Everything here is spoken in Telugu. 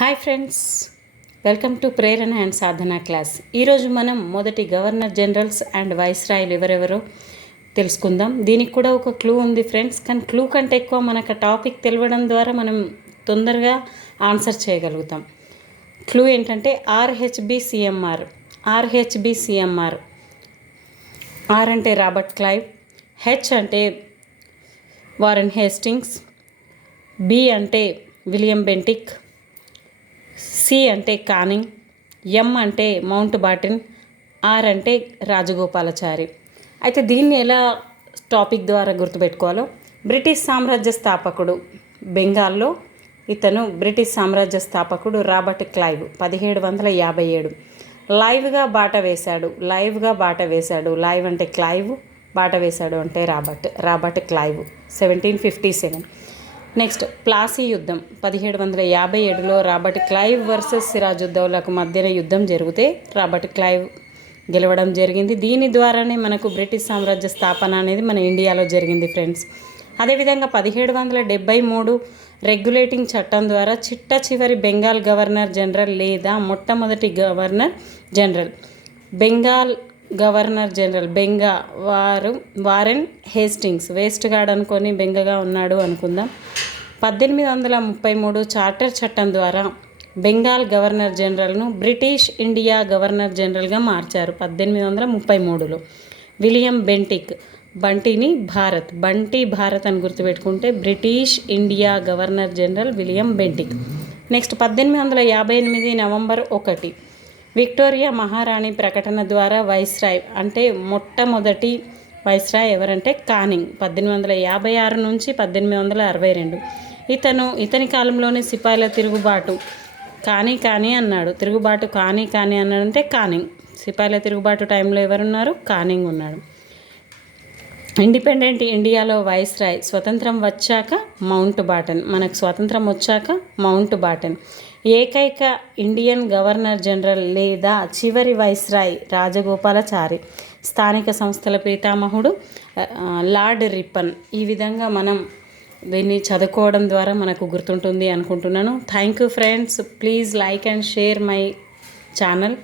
Hi friends, welcome to Prerana and Sadhana class. ఈరోజు మనం మొదటి గవర్నర్ జనరల్స్ అండ్ వైస్రాయ్లు ఎవరెవరో తెలుసుకుందాం. దీనికి కూడా ఒక క్లూ ఉంది ఫ్రెండ్స్, కానీ క్లూ కంటే ఎక్కువ మనకు టాపిక్ తెలియడం ద్వారా మనం తొందరగా ఆన్సర్ చేయగలుగుతాం. క్లూ ఏంటంటే ఆర్హెచ్బిసిఎంఆర్. ఆర్ అంటే రాబర్ట్ క్లైవ్, హెచ్ అంటే వారెన్ హేస్టింగ్స్, బి అంటే విలియం బెంటిక్, సి అంటే కానింగ్, ఎం అంటే మౌంట్ బాటన్, ఆర్ అంటే రాజగోపాలాచారి. అయితే దీన్ని ఎలా టాపిక్ ద్వారా గుర్తుపెట్టుకోవాలో, బ్రిటిష్ సామ్రాజ్య స్థాపకుడు బెంగాల్లో ఇతను బ్రిటిష్ సామ్రాజ్య స్థాపకుడు రాబర్ట్ క్లైవ్ 1757 లైవ్గా బాట వేశాడు. లైవ్ అంటే క్లైవ్, బాట వేశాడు అంటే రాబర్ట్ క్లైవ్ 1757. నెక్స్ట్ ప్లాసీ యుద్ధం 1757లో రాబర్ట్ క్లైవ్ వర్సెస్ సిరాజుద్దౌలాకు మధ్యన యుద్ధం జరిగితే రాబర్ట్ క్లైవ్ గెలవడం జరిగింది. దీని ద్వారానే మనకు బ్రిటిష్ సామ్రాజ్య స్థాపన అనేది మన ఇండియాలో జరిగింది ఫ్రెండ్స్. అదేవిధంగా 1773 రెగ్యులేటింగ్ చట్టం ద్వారా చిట్ట చివరి బెంగాల్ గవర్నర్ జనరల్ లేదా మొట్టమొదటి governor general Warren Hastings, waste guard అనుకొని బెంగగా ఉన్నాడు అనుకుందాం. 1833 చార్టర్ చట్టం ద్వారా బెంగాల్ గవర్నర్ జనరల్ను బ్రిటిష్ ఇండియా గవర్నర్ జనరల్గా మార్చారు 1833లో. విలియం బెంటిక్, బంటి భారత్ అని గుర్తుపెట్టుకుంటే British India governor general William Bentinck. Next 1858 November 1 Victoria మహారాణి ప్రకటన ద్వారా వైస్రాయ్ అంటే మొట్టమొదటి వైస్రాయ్ ఎవరంటే కానింగ్ 1856 నుంచి 1862. ఇతని కాలంలోనే సిపాయిల తిరుగుబాటు అన్నాడంటే కానింగ్. సిపాయిల తిరుగుబాటు టైంలో ఎవరున్నారు? కానింగ్ ఉన్నాడు. ఇండిపెండెంట్ ఇండియాలో వైస్రాయ్, స్వతంత్రం వచ్చాక మౌంట్ బాటన్. ఏకైక ఇండియన్ గవర్నర్ జనరల్ లేదా చివరి వైస్రాయ్ రాజగోపాలాచారి. స్థానిక సంస్థల పితామహుడు లార్డ్ రిప్పన్. ఈ విధంగా మనం దీన్ని చదువుకోవడం ద్వారా మనకు గుర్తుంటుంది అనుకుంటున్నాను. Thank you friends. Please like and share my channel.